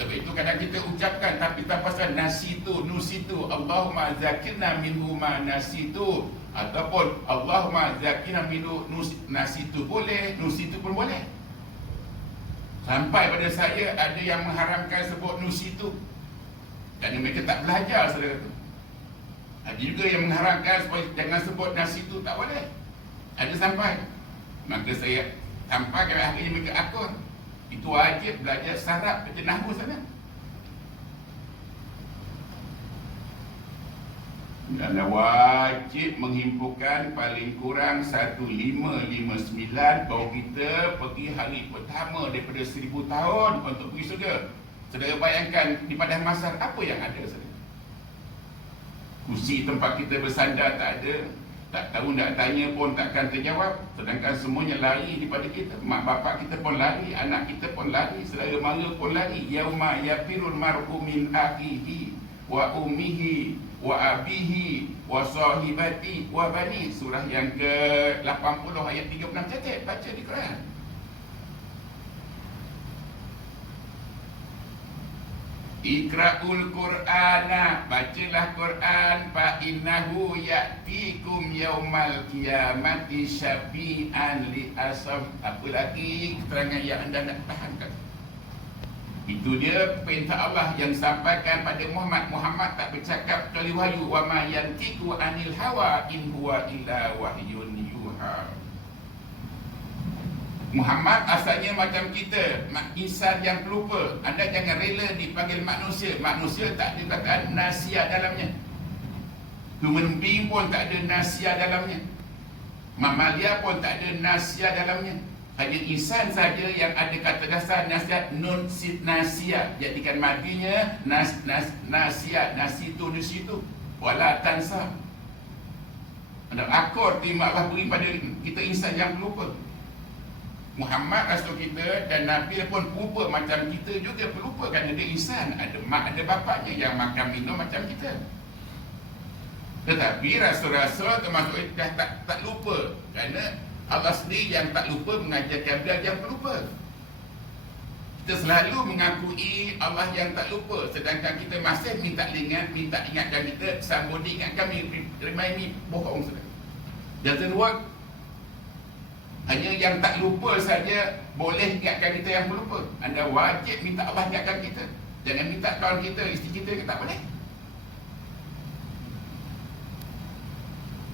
Sebab itu kadang kita ucapkan tapi tak pasal nasitu, nusitu, Allahumma zakirna minhu ma nasitu, ataupun Allahumma zakirna minhu nasitu boleh, nusitu pun boleh. Sampai pada saya ada yang mengharamkan sebut nusitu kerana mereka tak belajar, saudara tu. Ada juga yang mengharamkan supaya jangan sebut nasitu, tak boleh. Ada sampai. Maka saya sampaikan akhirnya mereka akun. Itu wajib belajar saraf baca nahwu sana. Dan wajib menghimpunkan paling kurang 1559 baru kita pergi hari pertama daripada 1000 tahun untuk pergi surga. Saudara bayangkan di padang mahsyar apa yang ada, saudara? Kursi tempat kita bersandar tak ada. Tak tahu nak tanya pun takkan terjawab. Sedangkan semuanya lari daripada kita. Mak bapak kita pun lari, anak kita pun lari, saudara mara pun lari. Yauma yafirul mar'u min akhihi wa ummihi wa abihi wa sahibati wa bani. Surah yang ke-80 ayat 36 catat, baca di Quran. Iqra'ul Qur'ana, bacalah Quran, fa innahu ya'tikum yaumal qiyamati syafi'an li asam. Apa lagi keterangan yang anda nak tahankan? Itu dia perintah Allah yang sampaikan pada Muhammad. Muhammad tak bercakap kecuali wahyu. Wa ma yantiqu anil hawa in huwa illa wahyun yuha. Muhammad asalnya macam kita, insan yang pelupa. Anda jangan rela dipanggil manusia. Manusia tak ada kata nasiah dalamnya. Human being pun tak ada nasiah dalamnya. Mamalia pun tak ada nasiah dalamnya. Hanya insan saja yang ada kata dasar nasihat, nun sit nasiah. Jadikan matinya nasihat, nasitu nusitu wala tansa. Ada akor terima Allah beri pada kita insan yang pelupa. Muhammad Rasul kita dan Nabi pun pelupa macam kita juga pelupa kerana dia insan. Ada mak, ada bapaknya yang makan minum macam kita. Tetapi Rasul-Rasul termasuk dah tak lupa. Kerana Allah sendiri yang tak lupa mengajarkan dia yang pelupa. Kita selalu mengakui Allah yang tak lupa. Sedangkan kita masih minta ingatkan kita. Somebody ingat kami, remind me, bohong sudah. Doesn't work. Hanya yang tak lupa saja boleh ingatkan kita yang pelupa. Anda wajib minta Allah ingatkan kita. Jangan minta kawan kita, isteri kita, tak boleh.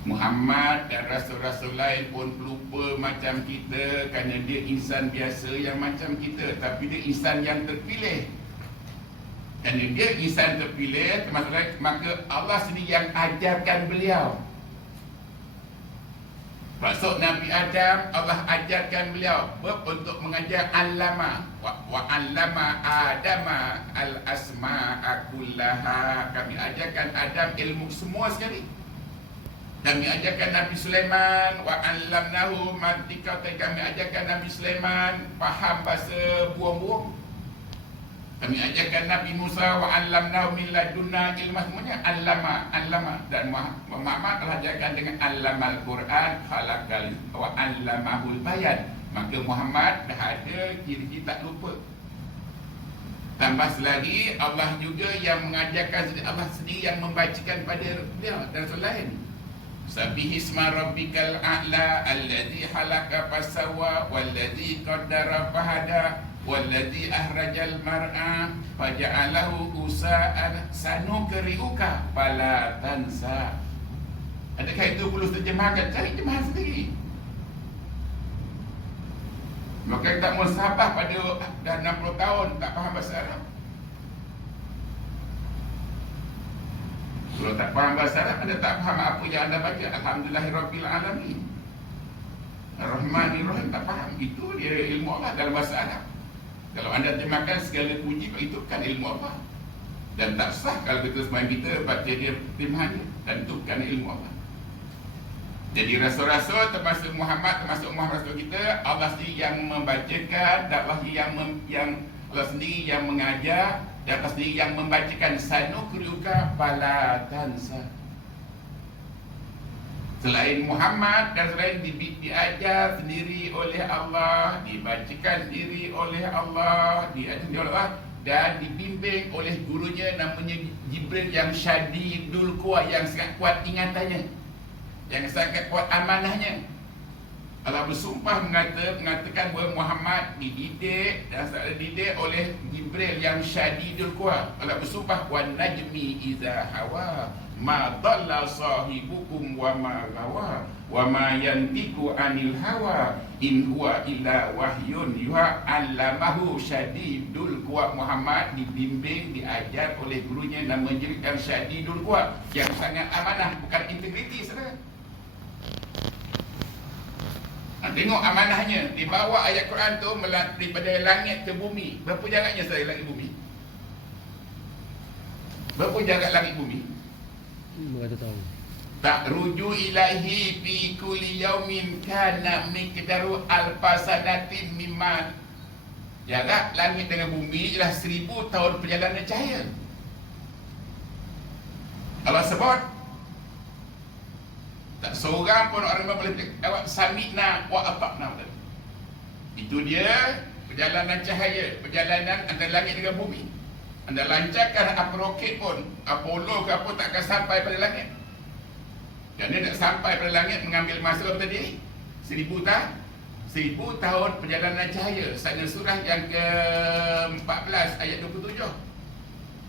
Muhammad dan rasul-rasul lain pun pelupa macam kita kerana dia insan biasa yang macam kita. Tapi dia insan yang terpilih. Kerana dia insan terpilih, maka Allah sendiri yang ajarkan beliau. Maksud Nabi Adam, Allah ajarkan beliau untuk mengajar allama wa allama adama al asma'a kullaha. Kami ajarkan Adam ilmu semua sekali. Kami ajarkan Nabi Sulaiman wa allamnahu mantiqa. Kami ajarkan Nabi Sulaiman faham bahasa buang-buang. Kami ajarkan Nabi Musa wa allamnahu min ladunna ilma. Semuanya allama. Dan Muhammad telah ajarkan dengan allamal Quran khalaqal wa allamahul bayan. Maka Muhammad dah ada ciri-ciri tak lupa. Tambah selagi Allah juga yang mengajarkan, Allah sendiri yang membacakan pada dia dan rasul lain. Sabbihisma rabbikal a'la alladhi khalaqa fasawwa walladhi qaddara fahada walladhi ahrajal mar'a faja'alahu usa'an sanukri'uka fala tansa. Adakah itu perlu terjemahkan? Cari terjemahan sendiri. Maka tak musabah pada dah 60 tahun tak faham bahasa Arab. Kalau tak faham bahasa Arab, anda tak faham apa yang anda baca. Alhamdulillahirabbil alamin. Ar-Rahmanir-Rahim, tak faham. Itu dia ilmu Allah dalam bahasa Arab. Kalau anda terjemahkan segala puji, itu kan ilmu Allah. Dan tak sah kalau kita semain kita baca dia terjemahannya. Dan itu bukan ilmu Allah. Jadi rasul-rasul termasuk Muhammad Rasul kita, Allah sendiri yang membacakan, dan Allah yang Allah sendiri yang mengajar, dan Allah sendiri yang membacakan. Sanukriuka fala tansa. Selain Muhammad dan selain diajar sendiri oleh Allah, dibacakan sendiri oleh Allah, diajar oleh Allah, dan dibimbing oleh gurunya namanya Jibril yang syadidul quwa, yang sangat kuat ingatannya, yang sangat kuat amanahnya. Allah bersumpah mengatakan bahawa Muhammad dididik dan dididik oleh Jibril yang syadidul quwa. Allah bersumpah, wan najmi idza hawa ma dhalla sahibukum wa ma gawa wa ma yantiqu anil hawa in huwa illa wahyun yuha. Allamahu syadidul quwa. Muhammad dibimbing, diajar oleh gurunya nama Jibril yang syadidul quwa, yang sangat amanah, bukan integriti, saudara. Tengok amanahnya. Dibawa ayat Quran tu daripada langit ke bumi. Berapa jaraknya saudara langit bumi? Berapa jarak langit bumi? 500 tahun. Tak ruju ilahi fi kulli yaumin kana miqdaru alfasanatin mimma. Jarak langit dengan bumi ialah 1000 tahun perjalanan cahaya. Allah sebut, tak seorang pun orang boleh awak sami'na wa ata'na. Itu dia perjalanan cahaya, perjalanan antara langit dengan bumi. Anda lancarkan apa roket pun, Apollo ke apa, tak akan sampai pada langit. Dan dia nak sampai pada langit mengambil masa berapa tadi? 1000 tahun. 1000 tahun perjalanan cahaya. Sana surah yang ke-14 ayat 27.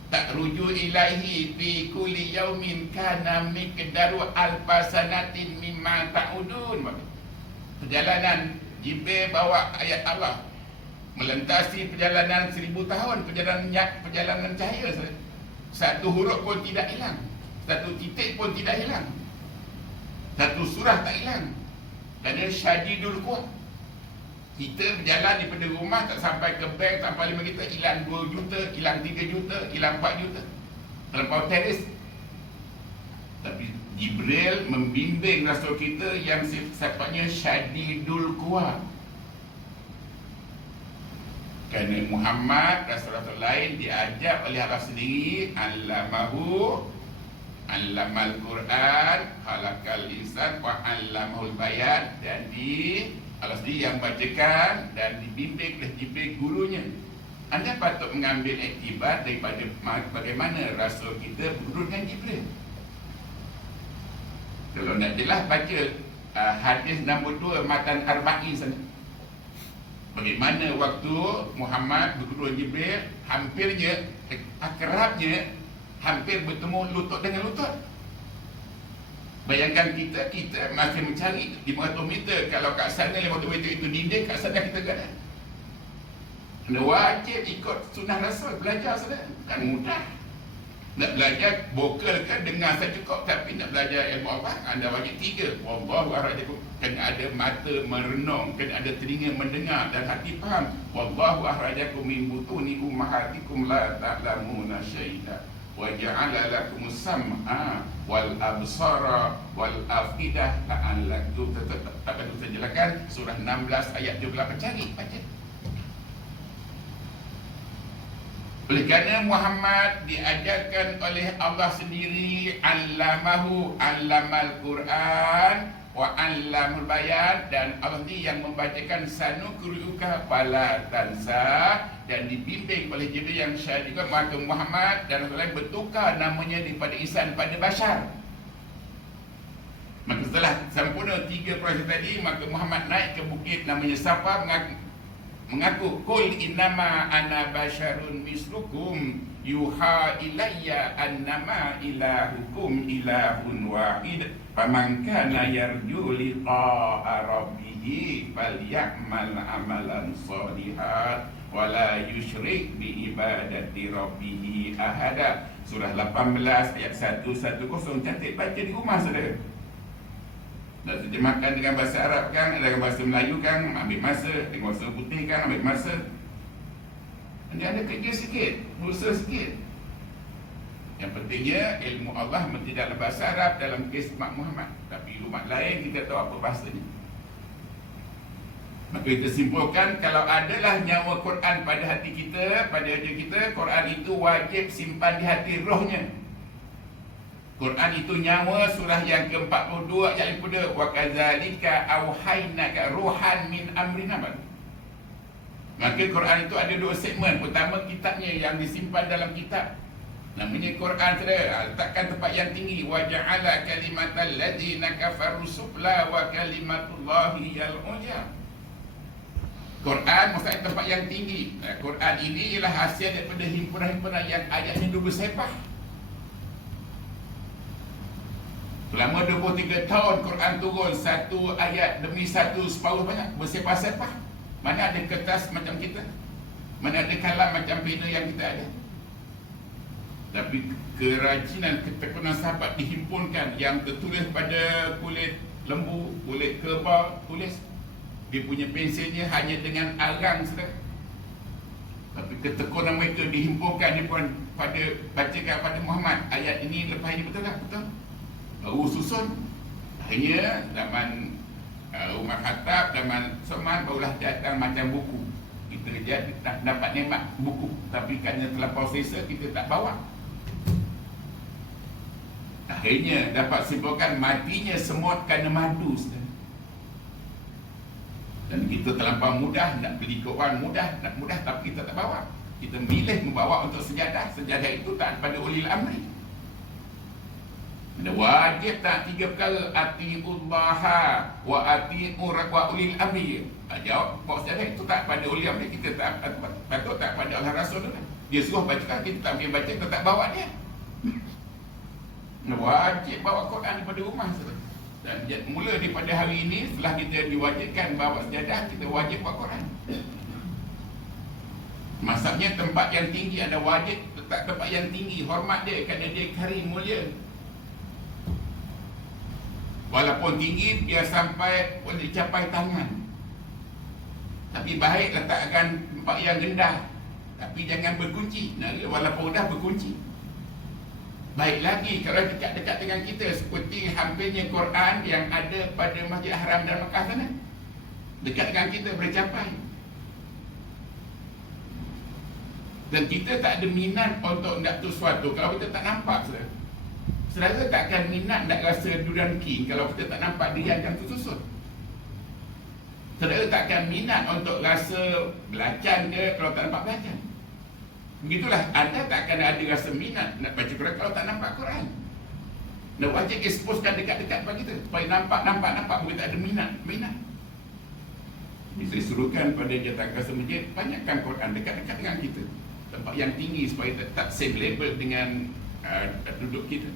Tak ruju ilahi fi kulli yaumin kana miqdaru alfasanatin mimma ta'udun. Perjalanan Jibril bawa ayat Allah melintasi perjalanan 1000 tahun, perjalanan cahaya. Satu huruf pun tidak hilang, satu titik pun tidak hilang, satu surah tak hilang. Kerana syadidul quwa. Kita berjalan daripada rumah tak sampai ke bank, sampai 5 kita, hilang 2 juta, hilang 3 juta, hilang 4 juta. Terlampau teris. Tapi Jibril membimbing Rasul kita yang sifatnya syadidul quwa. Kerana Muhammad, Rasul-Rasul lain diajar oleh Allah sendiri, Allamahu, Allamal Quran, Khalaqal insan wa Allamahul bayan. Dan Allah sendiri yang bacakan dan dibimbing oleh Jibril gurunya. Anda patut mengambil iktibar daripada bagaimana Rasul kita berguru dengan Jibril. Kalau nak jelas, baca hadis nombor 2 Matan Arba'in sana. Bagaimana waktu Muhammad berguru dengan Jibril, hampirnya, akrabnya, hampir bertemu lutut dengan lutut. Bayangkan kita masih mencari 500 meter. Kalau kat sana 500 meter itu dinding, kat sana kita gana. Anda wajib ikut sunnah Rasul, belajar sana. Kan mudah. Nak belajar vokal kan dengar saja cukup, tapi nak belajar ilmu Allah, anda wajib 3. Wallahu a'lam. Kena ada mata merenung, kena ada telinga mendengar dan hati faham. Wallahu akhrajakum min butuni ummahatikum la ta'lamuna syai'a wa ja'ala lakumus sam'a wal absara wal afidah la'allakum tak perlu saya jelaskan. Surah 16 ayat 17, cari baca. Oleh kerana Muhammad diajarkan oleh Allah sendiri, Allamahu, Allamal Quran wa Allamul bayan, dan Allah sendiri yang membacakan sanuqri'uka fala tansa, dan dibimbing oleh Jibril yang syahid. Maka Muhammad dan orang lain bertukar namanya daripada insan pada bashar. Maka setelah sempurna 3 proses tadi, maka Muhammad naik ke bukit namanya Safa, mengaku kul innama ana basyarun mislukum yuha ilayya annama ilahukum ilahun wahid faman kana yarju liqa'a rabbih falyamal amalan shalihan wala yusyrik bi ibadati rabbih ahada. Surah 18 ayat 110. Cantik baca di rumah saudara. Nak terjemahkan dengan bahasa Arab kan, dengan bahasa Melayu kan, ambil masa. Dengan bahasa putih kan, ambil masa. Ini ada kerja sikit, berusaha sikit. Yang pentingnya ilmu Allah mesti dalam bahasa Arab, dalam kes Mak Muhammad. Tapi umat lain kita tahu apa bahasanya. Maka kita simpulkan, kalau adalah nyawa Quran pada hati kita, pada hati kita, Quran itu wajib simpan di hati rohnya. Quran itu nyawa. Surah yang ke-42 ayat ke-2, wa kadzalika auhaynaka ruhan min amrina. Maka Quran itu ada dua segmen. Pertama, kitabnya yang disimpan dalam kitab, namanya Quran saudara. Letakkan tempat yang tinggi. Wa ja'ala kalimatal ladzina kafaru sufla wa kalimatullahi al-ulya. Quran maksudnya tempat yang tinggi. Quran ini ialah hasil daripada himpunan-himpunan yang ayatnya dua bersepah. Selama 23 tahun Quran turun satu ayat demi satu, separuh banyak, bersepah-sepah. Mana ada kertas macam kita, mana ada kalam macam pena yang kita ada. Tapi kerajinan, ketekunan sahabat dihimpunkan, yang tertulis pada kulit lembu, kulit kerbau, tulis. Dia punya pensilnya hanya dengan arang saudara. Tapi ketekunan mereka dihimpunkan, dia pun pada bacakan pada Muhammad, ayat ini lepas ini betul tak? Betul. Baru susun. Akhirnya zaman Umar Khattab, zaman Salman, barulah datang macam buku. Kita jadi dapat nikmat buku, tapi kerana terlampau selesa kita tak bawa. Akhirnya dapat simpulkan matinya semut kerana madu saudara. Dan kita terlampau mudah nak beli Quran, mudah tapi kita tak bawa. Kita milih membawa untuk sejadah. Sejadah itu tak pada ulil amri. Ada wajib tak tiga perkara, atiullaha wa atiur wa ulil amri. Jawab, bawa sejadah itu tak pada ulil amri, kita tak patut tak pada Allah Rasul. Dia suruh bacakan, kita tak boleh baca, kita tak bawa dia. Wajib bawa Quran daripada rumah saudara. Dan mula daripada hari ini, setelah kita diwajibkan bawa sejadah, kita wajib bawa Quran. Maksudnya tempat yang tinggi, ada wajib letak tempat yang tinggi, hormat dia kerana dia karim, mulia. Walaupun tinggi, biar sampai boleh dicapai tangan. Tapi baik letakkan tempat yang rendah, tapi jangan berkunci. Nah, walaupun dah berkunci. Baik lagi kalau dekat-dekat dengan kita, seperti hampirnya Quran yang ada pada Masjid Haram dan Mekah sana. Dekat dengan kita boleh capai. Dan kita tak ada minat untuk nak tu sesuatu kalau kita tak nampak saudara. Saudara takkan minat nak rasa durian king kalau kita tak nampak dia akan tersusun. Saudara takkan minat untuk rasa belacan ke kalau tak nampak belacan. Begitulah, anda tak akan ada rasa minat nak baca Quran kalau tak nampak Quran. Nak wajib exposekan dekat-dekat pada kita supaya nampak, bukan tak ada minat. Bisa suruhkan pada jatah kuasa masjid, banyakkan Quran dekat-dekat dengan kita, tempat yang tinggi supaya tak same level dengan duduk kita.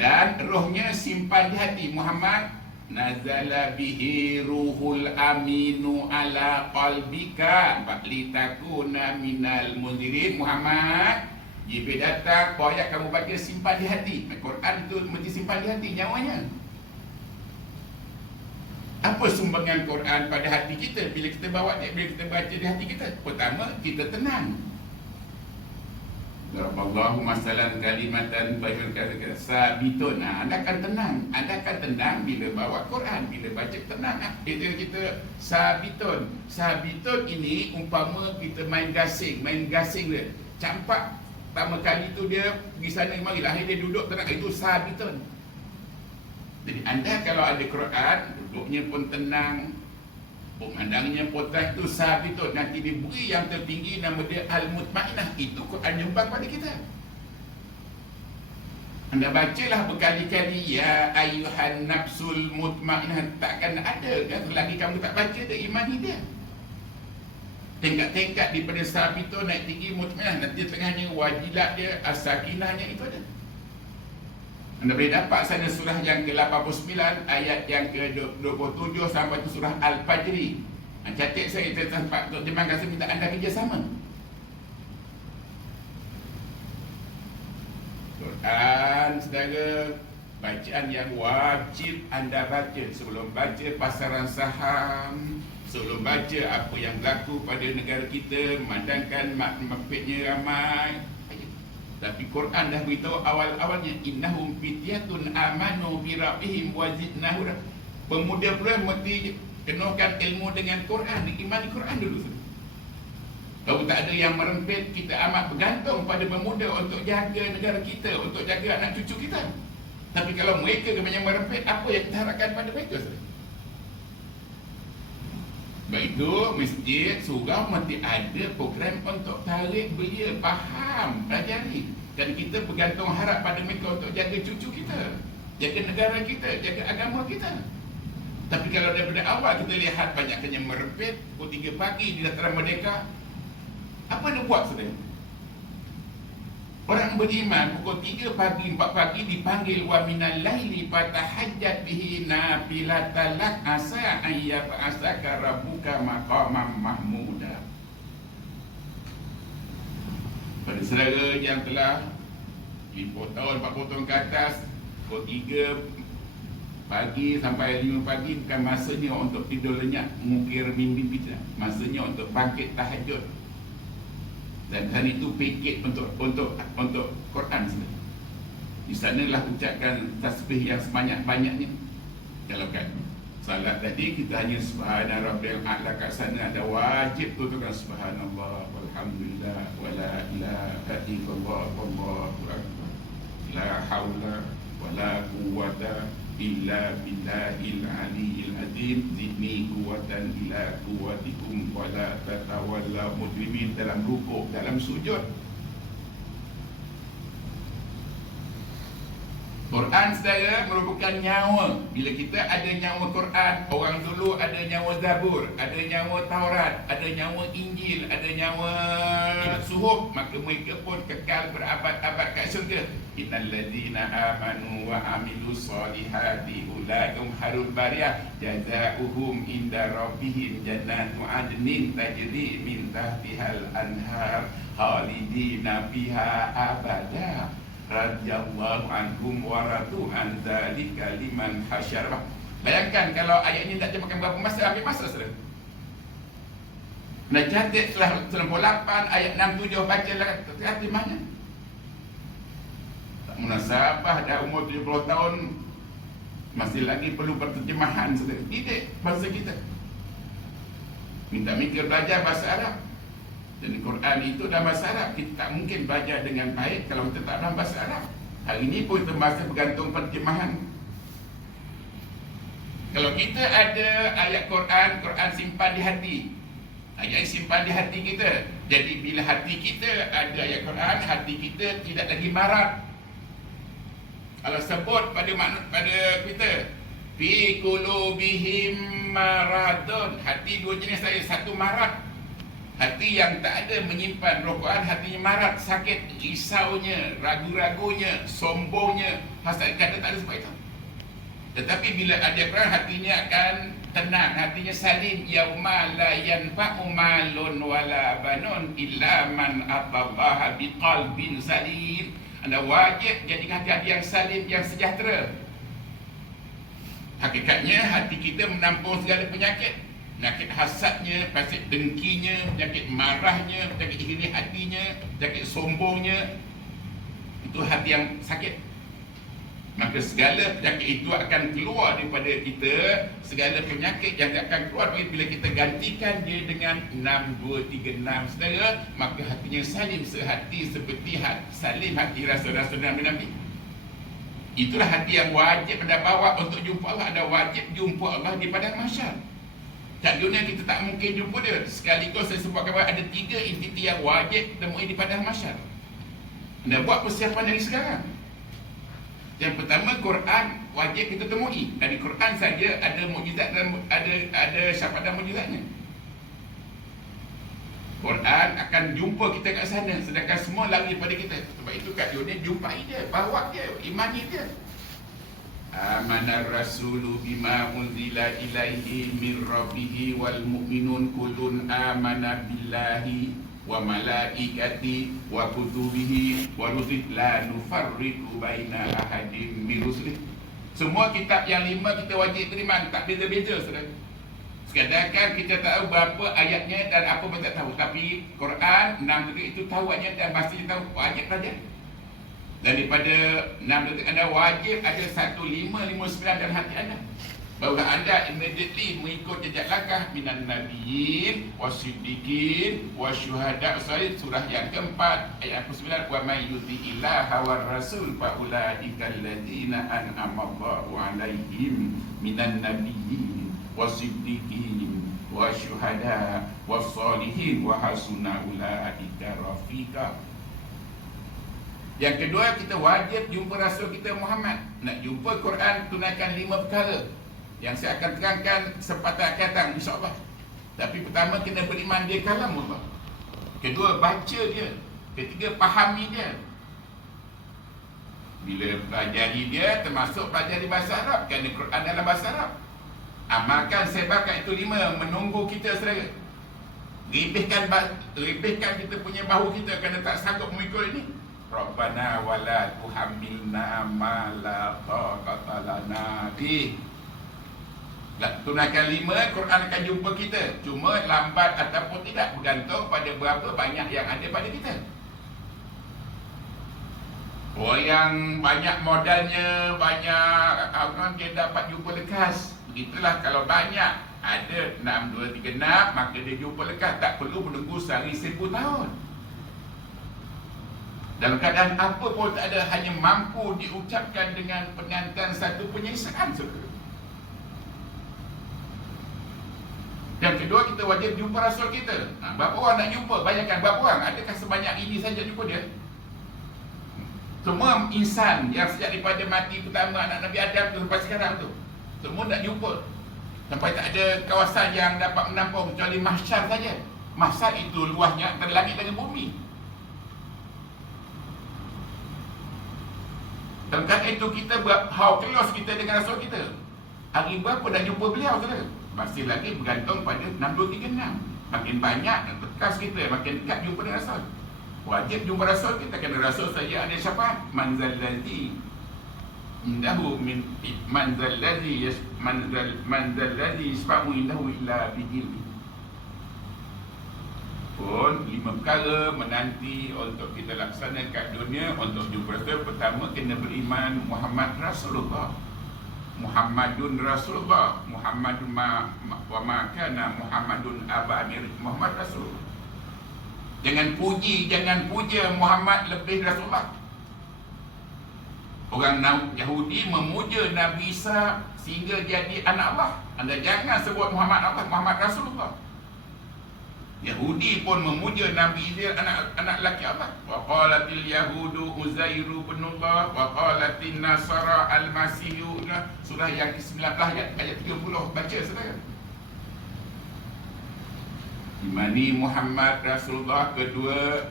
Dan rohnya simpan di hati. Muhammad, nazala bihi ruhul aminu ala qalbika litakuna minal munzirin. Muhammad, Jibril datang, bawa ayat kamu baca, simpan di hati. Al-Quran itu mesti simpan di hati nyawanya. Apa sumbangan Quran pada hati kita bila kita bawa dia, bila kita baca di hati kita? Pertama, kita tenang. Allahu masalan kalimatan bayyinatan sabitun. Anda akan tenang. Anda akan tenang bila bawa Quran, bila baca tenang. Itu kita sabitun. Sabitun ini umpama kita main gasing dia. Campak pertama kali tu dia pergi sana mari, lahir dia duduk tenang, itu sabitun. Jadi anda kalau ada Quran, duduknya pun tenang, pemandangnya potret itu sabitun. Nanti diberi yang tertinggi, nama dia Al-Mutmainah. Itu Quran nyumbang pada kita. Anda bacalah berkali-kali, ya ayyuhan nafsul mutmainah. Takkan ada kan selagi kamu tak baca, tak imani dia. Tingkat-tingkat daripada sabitun naik tinggi mutmainah. Nanti tengahnya wajilat dia, as-sakinahnya itu ada. Anda boleh dapat sana surah yang ke-89, ayat yang ke-27 sampai ke surah Al-Fajri. Catat saya tempat untuk terima kasih, minta anda kerjasama. Quran, saudara, bacaan yang wajib anda baca sebelum baca pasaran saham, sebelum baca apa yang berlaku pada negara kita, memandangkan manfaatnya ramai. Tapi Quran dah beritahu awal-awalnya, innahum fityatun amanu bi rabbihim wa zidnahum. Pemuda pula mesti kenakan ilmu dengan Quran, diimani Quran dulu. Kalau tak ada yang merempit, kita amat bergantung pada pemuda untuk jaga negara kita, untuk jaga anak cucu kita. Tapi kalau mereka kebanyakan merempit, apa yang kita harapkan pada mereka? Sebab itu masjid, surau mesti ada program untuk tarik belia, faham, pelajari. Dan kita bergantung harap pada mereka untuk jaga cucu kita, jaga negara kita, jaga agama kita. Tapi kalau daripada awal kita lihat banyaknya merepit, pukul 3 pagi di dataran Merdeka, apa dia buat sebenarnya? Orang beriman pukul 3 pagi, 4 pagi dipanggil wa minal laili fatahajjat bihi nafilatan lak asa an yab'asaka rabbuka maqaman mahmuda. Pada saudara yang telah 50 tahun, 40 tahun ke atas, pukul 3 pagi sampai 5 pagi bukan masanya untuk tidur lenyap mengukir mimpi kita, masanya untuk bangkit tahajud. Dan hari itu pikir untuk Quran sebenarnya. Di sanalah ucapkan tasbih yang sebanyak-banyaknya. Kalau kan salat tadi kita hanya subhana rabbil a'la, kat sana ada wajib tuturkan subhanallah walhamdulillah wala ilaha illallah wallahu akbar. La haula wala quwwata illa billahil aliyyil azim. Zidni quwwatan ila quwwatikum wala tatawalla mudrimin. Dalam rukuk, dalam sujud. Quran saudara merupakan nyawa. Bila kita ada nyawa Quran, orang dulu ada nyawa Zabur, ada nyawa Taurat, ada nyawa Injil, ada nyawa Suhuf, maka mereka pun kekal berabad-abad kat syurga. Innal ladzina amanu wa amilus solihati ulaihum harul bariyah jazaohum inda rabbihim jannatu adnin tajri min tahtihal anhar khalidina fiha abada radhiyallahu anhum wa radu an dzalika liman hasyara. Bayangkan kalau ayat ini tak makan berapa masa, ambil masa saudara. Nak catat setelah 98 ayat 67 bacalah hati mana. Tak munasabah dah umur 70 tahun masih lagi perlu perterjemahan saudara. Didik bahasa kita. Minta mereka belajar bahasa Arab. Dan Quran itu dalam bahasa Arab. Kita tak mungkin belajar dengan baik kalau kita tak dalam bahasa Arab. Hari ini pun termasuk bergantung terjemahan. Kalau kita ada ayat Quran, Quran simpan di hati. Ayat simpan di hati kita. Jadi bila hati kita ada ayat Quran, hati kita tidak lagi marat. Kalau sebut pada kita, fi qulubihim maradun, hati dua jenis saya, satu marat. Hati yang tak ada menyimpan roh Quran, hatinya marat, sakit, risaunya, ragu-ragunya, sombongnya, hasad kata tak ada sebab itu. Tetapi bila ada Quran, hatinya akan tenang, hatinya salim. Yauma la yanfa'u malun wala banun illa man atallaha biqalbin salim. Anda wajib jadikan hati yang salim, yang sejahtera. Hakikatnya hati kita menampung segala penyakit. Penyakit hasadnya, penyakit dengkinya, penyakit marahnya, penyakit iri hatinya, penyakit sombongnya. Itu hati yang sakit. Maka segala penyakit itu akan keluar daripada kita. Segala penyakit yang akan keluar bila kita gantikan dia dengan 6236 saudara, maka hatinya salim, sehati seperti salim hati rasul-rasul Nabi-Nabi. Itulah hati yang wajib anda bawa untuk jumpa Allah. Anda wajib jumpa Allah di padang mahsyar. Kat dunia kita tak mungkin jumpa dia. Sekaligus saya sebutkan ada 3 entiti yang wajib temui di padang mahsyar. Anda buat persiapan dari sekarang. Yang pertama, Quran wajib kita temui. Dari Quran saja ada mukjizat dan ada syafaat dan mukjizatnya. Quran akan jumpa kita kat sana, sedangkan semua lari pada kita. Sebab itu kat dunia jumpai dia, bawa dia, imani dia. Amanar rasulu bima unzila ilaihi min rabbihi wal mu'minun kullun amana billahi wa malaikati wa kutubihi wa rusulihi la nufarriqu baina ahadin min rusulihi. Semua kitab yang 5 kita wajib terima, tak beza-beza saudara. Sekadar kita tahu berapa ayatnya dan apa pun tak tahu, tapi Quran 6 itu tahu ayatnya dan pasti tahu, wajib belajar. Daripada 6 detik anda wajib ada 1559 dalam hati anda, bahawa anda immediately mengikut jejak langkah minan nabiyyin wasiddiqin wasyuhada. Surah yang keempat ayat 9, wa may yuti'illaha war rasul fa ulaika alladziina an'ama Allahu 'alaihim minan nabiyyin wasiddiqin wasyuhada wassalihin wa hasuna ulaika rafiqa. Yang kedua, kita wajib jumpa Rasul kita Muhammad. Nak jumpa Quran, tunaikan 5 perkara yang saya akan terangkan sepatah datang insya-Allah. Tapi pertama, kena beriman dia kalam Allah. Kedua, baca dia. Ketiga, fahami dia. Bila pelajari dia, termasuk pelajari bahasa Arab, kerana Quran dalam bahasa Arab. Amalkan, sebarkan itu 5. Menunggu kita saudara. Rebihkan kita punya bahu kita kerana tak sanggup mengikut ini. Rabbana wala tuhammilna ma la taqata lana bih. Tunaikan 5, Quran akan jumpa kita. Cuma lambat ataupun tidak bergantung pada berapa banyak yang ada pada kita. Orang yang banyak modalnya, banyak dia dapat jumpa lekas. Begitulah kalau banyak, ada 6, 2, 3, 6, maka dia jumpa lekas. Tak perlu menunggu sehari 1000 tahun. Dalam keadaan apa pun tak ada, hanya mampu diucapkan dengan pengantar satu penyiksaan saudara. Yang kedua, kita wajib jumpa Rasul kita. Berapa orang nak jumpa? Bayangkan berapa orang? Adakah sebanyak ini saja jumpa dia? Semua insan yang sejak daripada mati pertama anak Nabi Adam tu sampai sekarang tu, semua nak jumpa. Sampai tak ada kawasan yang dapat menampung kecuali mahsyar saja. Mahsyar itu luasnya antara langit dengan bumi. Dalam keadaan itu kita how close kita dengan Rasul kita. Hari berapa nak jumpa beliau saudara? Masih lagi bergantung pada 6, 2, 3, 6. Makin banyak bekas kita, makin dekat jumpa dengan Rasul. Wajib jumpa Rasul kita, kerana Rasul saja ada syafaat. Manzallazi indahu min manzallazi yasfa'u indahu illa bi'ilmi. Pun 5 perkara menanti untuk kita laksanakan kat dunia. Untuk jumpa Rasul, pertama kena beriman Muhammad Rasulullah. Muhammadun Rasulullah. Muhammadun wa ma kana Muhammadun aba amir. Muhammad Rasulullah. Jangan puja Muhammad lebih Rasulullah. Orang Yahudi memuja Nabi Isa sehingga jadi anak Allah. Anda jangan sebut Muhammad Allah, Muhammad Rasulullah. Yahudi pun memuja Nabi Isa anak laki Allah. Wa qalatil yahudu Uzairu ibnullah wa qalatin nasara al-masihu. Surah yang ke-19 ayat 30 baca saudara. Imani Muhammad Rasulullah. Kedua,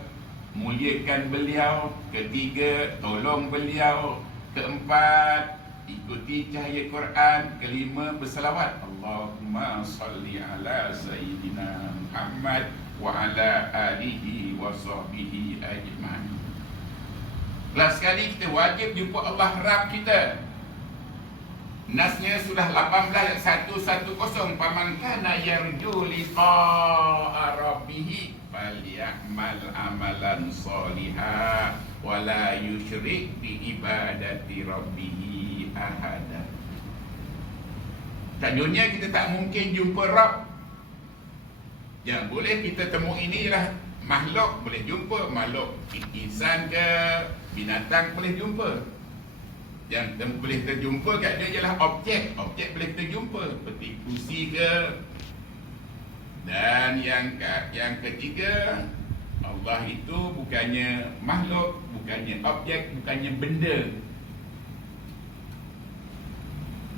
muliakan beliau. Ketiga, tolong beliau. Keempat, ikuti cahaya Quran. Kelima, bersalawat. Allahumma salli ala Sayyidina Muhammad wa ala alihi wa sahbihi ajma'in. Last sekali kita wajib jumpa Allah Rabb kita. Nasnya sudah 18 ayat 110. Faman kana yarju liqa'a rabbih falyamal amalan shalihan wa la yusyrik bi ibadati rabbih ahada. Kat dunia kita tak mungkin jumpa Rabb. Yang boleh kita temui ini ialah makhluk, boleh jumpa makhluk insan ke binatang, boleh jumpa. Yang boleh terjumpa kat dia ialah objek. Objek boleh kita jumpa, seperti kursi ke. Dan yang ketiga, Allah itu bukannya makhluk, bukannya objek, bukannya benda.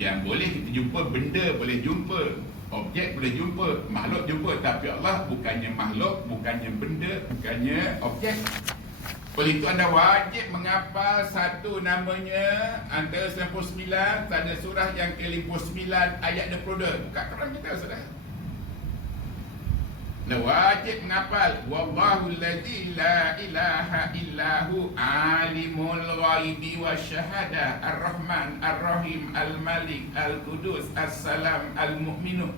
Yang boleh kita jumpa benda, boleh jumpa objek, boleh jumpa makhluk, jumpa. Tapi Allah bukannya makhluk, bukannya benda, bukannya objek. Oleh itu anda wajib menghafal satu namanya antara 99. Ada surah yang ke-59 ayat 22. Buka Quran kita sudah. Anda wajib menghafal wallahu allazi la ilaha illahu alimul ghaibi wasyahadah ar-rahman ar-rahim al-malik al-qudus as-salam al-mu'minu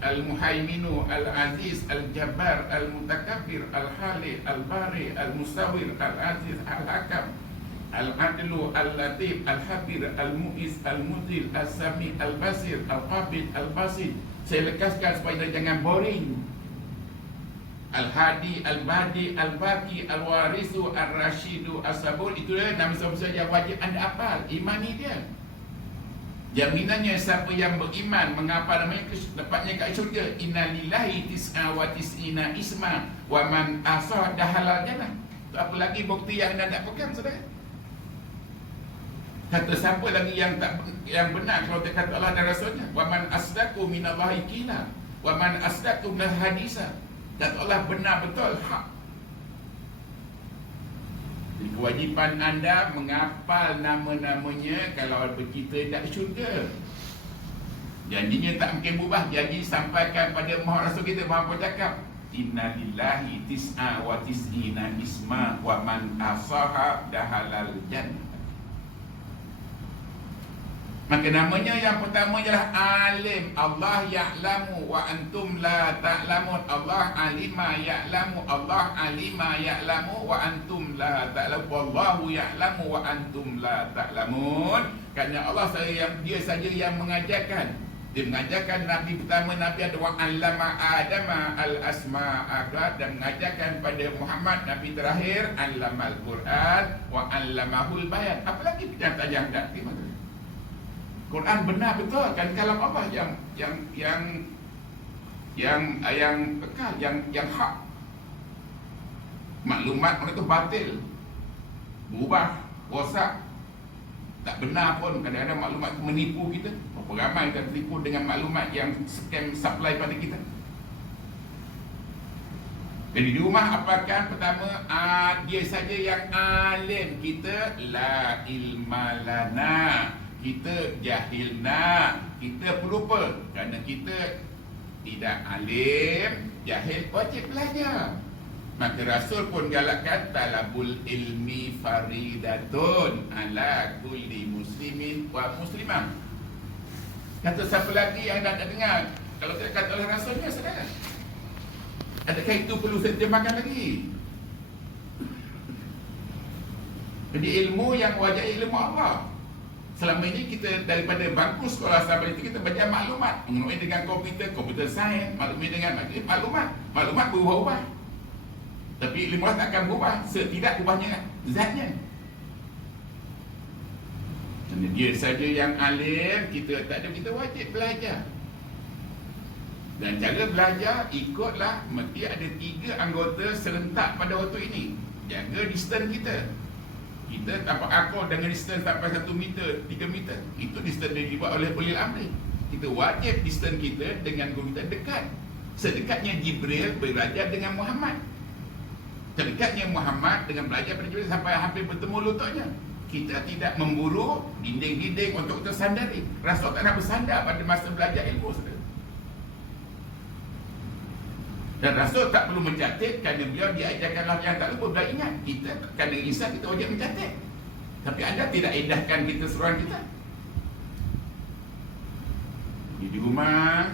al-muhaiminu al-aziz al-jabbar al-mutakabbir al-halid al-bari al-musawwir al-aziz al-hakam al-adlu al-latif al-habir al-mu'iz al-mudhil al-sami al-basir al-qabid al-basid. Saya lekaskan supaya jangan boring. Al-Hadi, Al-Badi, Al-Baqi, Al-Warisu, Al-Rashidu, As-Sabur. Itulah nama sahaja yang wajib anda hafal. Imani dia. Jaminannya siapa yang beriman mengapa namanya dapatnya kat syurga. Innalillahi tis'a wa tis'ina isma wa man asah dahalal jannah. Apa lagi bukti yang anda nak pegang, saudara? Kata siapa lagi yang benar kalau kata Allah dan Rasulnya? Wa man asdaqu minallahi qila wa man asdaqu minal hadisa. Kata Allah benar betul hak. Jadi kewajipan anda menghafal nama-namanya kalau kita nak syurga. Janjinya tak mungkin berubah. Janji sampaikan pada Muhammad Rasul kita, Muhammad cakap, inna lillahi tis'a wa tis'ina isma wa man asaha dahalal jannah. Maka namanya yang pertama ialah alim. Allah ya'lamu wa antum la ta'lamun. Allah alima ya'lamu. Allah alima ya'lamu wa antum la ta'lamun. Wallahu ya'lamu wa antum la ta'lamun. Kerana Allah dia saja yang mengajarkan. Dia mengajarkan Nabi pertama, Nabi ada wa 'allama Adama al-asma'a, dan mengajarkan pada Muhammad Nabi terakhir 'allamal Quran wa 'allamahul bayan. Apa lagi kita tak jangan terima. Quran benar betul kan kalam Allah yang kekal, yang hak. Maklumat orang itu batil, berubah, rosak, tak benar pun. Kadang-kadang maklumat itu menipu kita. Berapa ramai kita tertipu dengan maklumat yang scam supply pada kita. Jadi di rumah apakan pertama, dia saja yang alim. Kita la ilma lana, kita jahilna, kita pelupa. Kerana kita tidak alim, jahil, wajib belajar. Maka Rasul pun galakkan talabul ilmi faridatun ala kulli muslimin wa muslimah. Kata siapa lagi yang anda tak dengar? Kalau tidak kata oleh Rasulnya, saudara, adakah itu perlu saya terjemahkan lagi? Jadi ilmu yang wajib ilmu Allah. Selama ini kita daripada bangku sekolah sampai itu kita baca maklumat mengenai dengan komputer sains, maklumat dengan maklumat berubah-ubah. Tapi ilmu Allah tak akan berubah setidak ubahnya zatnya. Dan dia saja yang alim, kita tak ada, kita wajib belajar. Dan cara belajar ikutlah, mesti ada 3 anggota serentak pada waktu ini. Jaga distance kita. Kita tanpa akal dengan distance sampai 1 meter, 3 meter. Itu distance yang dibuat oleh ulil amri. Kita wajib distance kita dengan guru kita dekat. Sedekatnya Jibril belajar dengan Muhammad. Sedekatnya Muhammad dengan belajar pada Jibril sampai hampir bertemu lututnya. Kita tidak memburu dinding-dinding untuk tersandari. Rasul tak nak bersandar pada masa belajar ilmu, saudara. Dan Rasul tak perlu mencatat kerana beliau diajarkanlah yang tak lupa. Beliau ingat, kita kerana insan kita wajib mencatat. Tapi anda tidak edahkan kita seruan kita. Di rumah,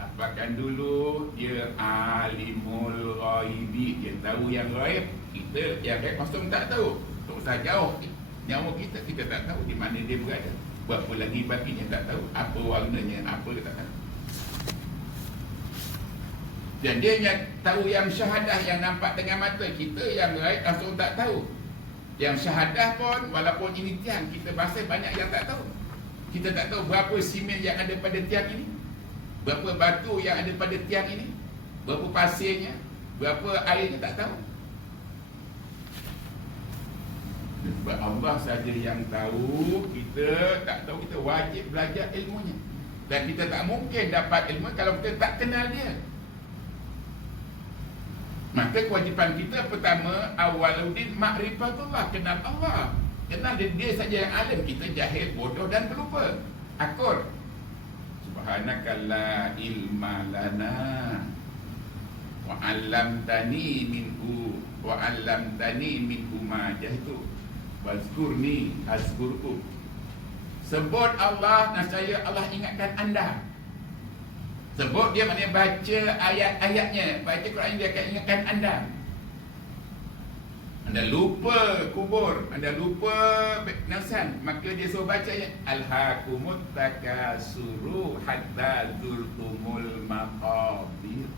apakan dulu dia alimul ghaibi, dia tahu yang ghaib. Kita yang ghaib maksud tak tahu. Tak usah jauh. Nyawa kita tak tahu di mana dia berada. Berapa lagi baginya tak tahu. Apa warnanya, apa dia tak tahu. Dan dia yang tahu yang syahadah yang nampak dengan mata. Kita yang gaib langsung tak tahu. Yang syahadah pun walaupun ini tiang, kita bahasa banyak yang tak tahu. Kita tak tahu berapa simen yang ada pada tiang ini, berapa batu yang ada pada tiang ini, berapa pasirnya, berapa airnya, tak tahu. Sebab Allah saja yang tahu, kita tak tahu. Kita wajib belajar ilmunya. Dan kita tak mungkin dapat ilmu kalau kita tak kenal dia. Maka kewajipan kita pertama, awaludin ma'rifatullah, kenal Allah. Kenal dia saja yang alim. Kita jahil, bodoh dan pelupa. Akur. Subhanaka la ilma lana wa 'allamtani minhu wa 'allamtani minhu ma jahtu wazkurni azkurkum. Sebut Allah, nescaya Allah ingatkan anda. Sebut dia maknanya baca ayat-ayatnya, baca Quran, dia akan ingatkan anda. Anda lupa kubur, anda lupa nasan, maka dia suruh baca ayat alhaakumut takasuru hatta zurtumul maqabir.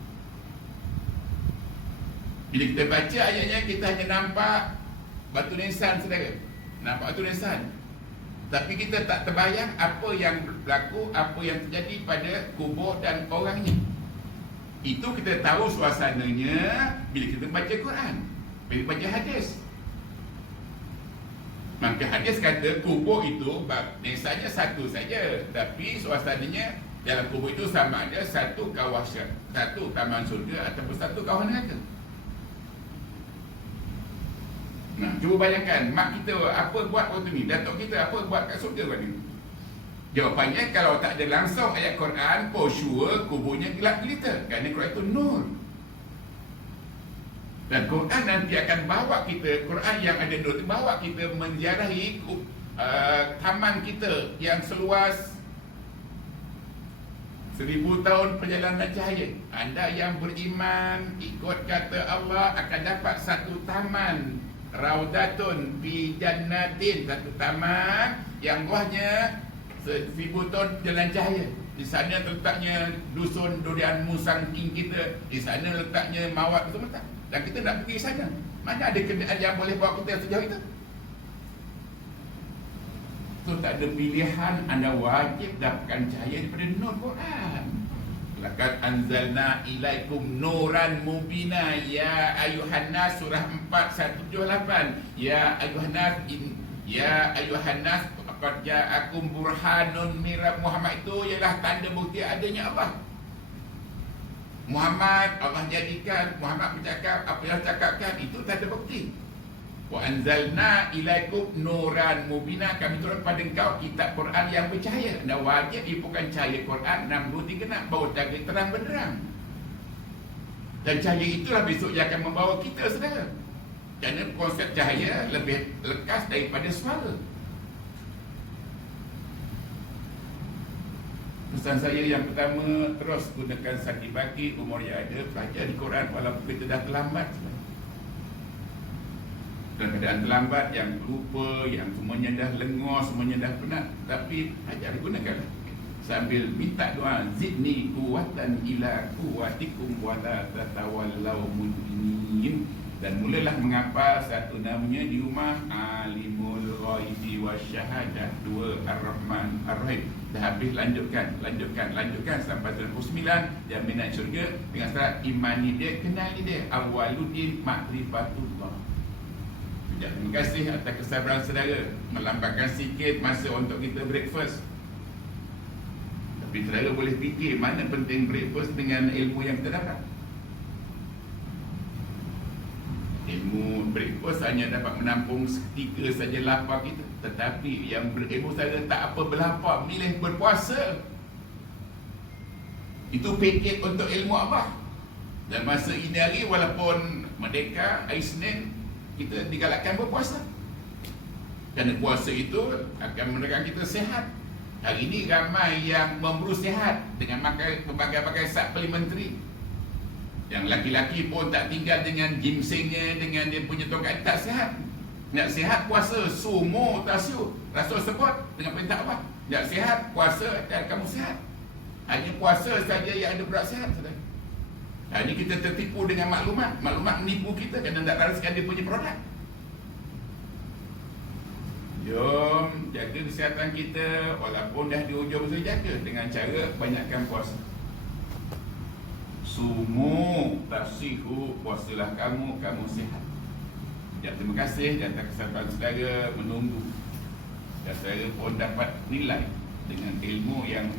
Bila kita baca ayatnya, kita hanya nampak batu nisan, saudara. Nampak batu nisan. Tapi kita tak terbayang apa yang berlaku, apa yang terjadi pada kubur dan orangnya. Itu kita tahu suasananya bila kita baca Quran, bila baca hadis. Maka hadis kata kubur itu desanya satu saja, tapi suasananya dalam kubur itu sama ada satu kawah, satu taman surga ataupun satu kawah neraka. Nah, cuba bayangkan mak kita apa buat waktu ni, datuk kita apa buat kat surga waktu ni. Jawapannya, kalau tak ada langsung ayat Quran, for sure kuburnya gelap gelita, kerana Quran itu nur. Dan Quran nanti akan bawa kita, Quran yang ada nur itu bawa kita menziarahi taman kita yang seluas 1000 tahun perjalanan cahaya. Anda yang beriman ikut kata Allah akan dapat satu taman, Raudatun fi jannatin, satu taman yang luasnya 1000 tahun jalan cahaya. Di sana letaknya dusun durian musang king kita, di sana letaknya mawar semua. Dan kita nak pergi sana. Mana ada kenderaan yang boleh bawa kita sejauh itu? So tak ada pilihan, anda wajib dapatkan cahaya daripada nur Quran. Laqad anzalna ilaikum nuran mubina, ya ayuhan nas, surah 4:178. Ya ayuhan nas, ya ayuhan nas, qad ja'akum burhanun min Muhammad itu ialah tanda bukti adanya Allah. Muhammad, Allah jadikan Muhammad bercakap, apa yang cakapkan itu tanda bukti. Wa anzalna ilaikum nuran mubina, kami turun pada engkau kitab Quran yang bercahaya. Dan wajib bukan cahaya Quran 6, 2, 3 nak bawa cahaya terang benderang. Dan cahaya itulah besok yang akan membawa kita, saudara. Kerana konsep cahaya lebih lekas daripada suara. Pesan saya yang pertama, terus gunakan sakit baki umur yang ada, belajar di Quran walaupun kita dah terlambat. Dan keadaan terlambat, yang lupa, yang semuanya dah lengur, semuanya dah penat, tapi ajar gunakan sambil minta doa, zidni quwwatan ila quwwatikum wa la tatawallaw mudbinin. Dan mulalah menghafal satu namanya di rumah, Alimul Ghaibi Wasyahadah, 2 Ar-Rahman Ar-Rahim. Dah habis, lanjutkan sampai 39, jaminan syurga dengan syarat imani dia, kenali dia, awwaluddin ma'rifatullah. Terima kasih atas kesabaran saudara, melambatkan sikit masa untuk kita breakfast. Tapi saudara boleh fikir mana penting breakfast dengan ilmu yang kita dapat. Ilmu breakfast hanya dapat menampung seketika saja lapar kita. Tetapi yang berilmu saja tak apa berlapar, milih berpuasa. Itu paket untuk ilmu Allah. Dan masa ini hari, walaupun merdeka, hari Senin, kita digalakkan berpuasa. Kerana puasa itu akan menegakkan kita sihat. Hari ini ramai yang memburu sihat dengan makan berbagai-bagai supplementary. Yang laki-laki pun tak tinggal dengan ginsengnya, dengan dia punya tongkat, tak sihat. Nak sihat puasa, sumu tasyu, Rasul sebut dengan perintah Allah. Nak sihat puasa dan kamu sihat. Hanya puasa saja yang ada berat sihat, saudara. Hari ini kita tertipu dengan maklumat menipu kita kerana tak laraskan dia punya produk. Jom jaga kesihatan kita, walaupun dah di hujung saya jaga dengan cara banyakkan puasa. Sumu tasihu, puasalah kamu sihat. Ya, terima kasih dan atas kesabaran saudara menunggu. Dan saudara pun dapat nilai dengan ilmu yang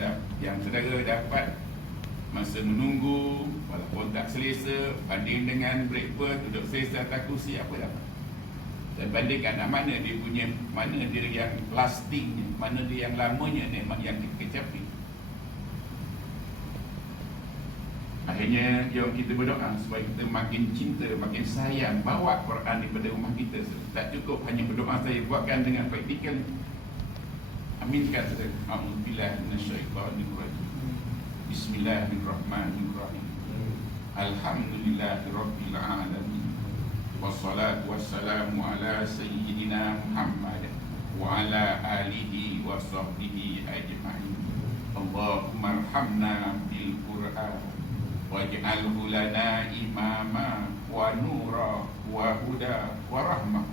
saudara dapat masa menunggu, walaupun tak selesa, banding dengan breakfast, duduk selesa atas kursi, apa dapat. Dan bandingkan mana dia punya, mana dia yang lastingnya, mana dia yang lamanya, nikmat yang kita capai. Akhirnya, jom kita berdoa supaya kita makin cinta, makin sayang, bawa Quran daripada rumah kita. Tak cukup hanya berdoa saja, buatkan dengan praktikal. Aminkan saudara. A'udzubillahi minasyaitonir rajim. Bismillahirrahmanirrahim. Alhamdulillahirabbil alamin. Wassalatu wassalamu ala sayyidina Muhammad wa ala alihi wa sahbihi ajma'in. Allahumma arhamna bil Qur'an waj'alhu lana imama wa nura wa huda wa rahmah.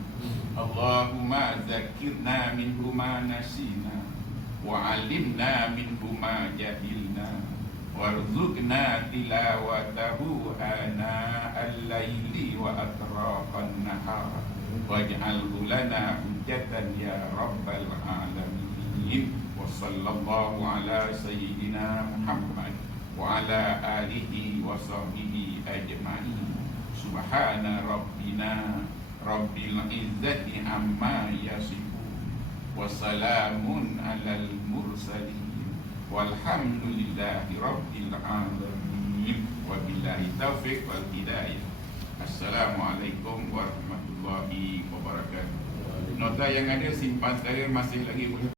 Allahumma zakirna minhu ma nasina wa alimna minhu ma jahilna warzuqna tilawatahu ana al-laili wa atrafan nahar waj'alhu lana hujjatan ya rabbal alamin. Wa sallallahu ala sayyidina Muhammad wa ala alihi wa sahbihi ajma'in. Subhana rabbina rabbil izzati amma yasifun wa salamun alal mursalin walhamdulillahi rabbil alamin. Wabillahi taufiq wal hidayah. Assalamualaikum warahmatullahi wabarakatuh. Nota yang ada simpan saya masih lagi boleh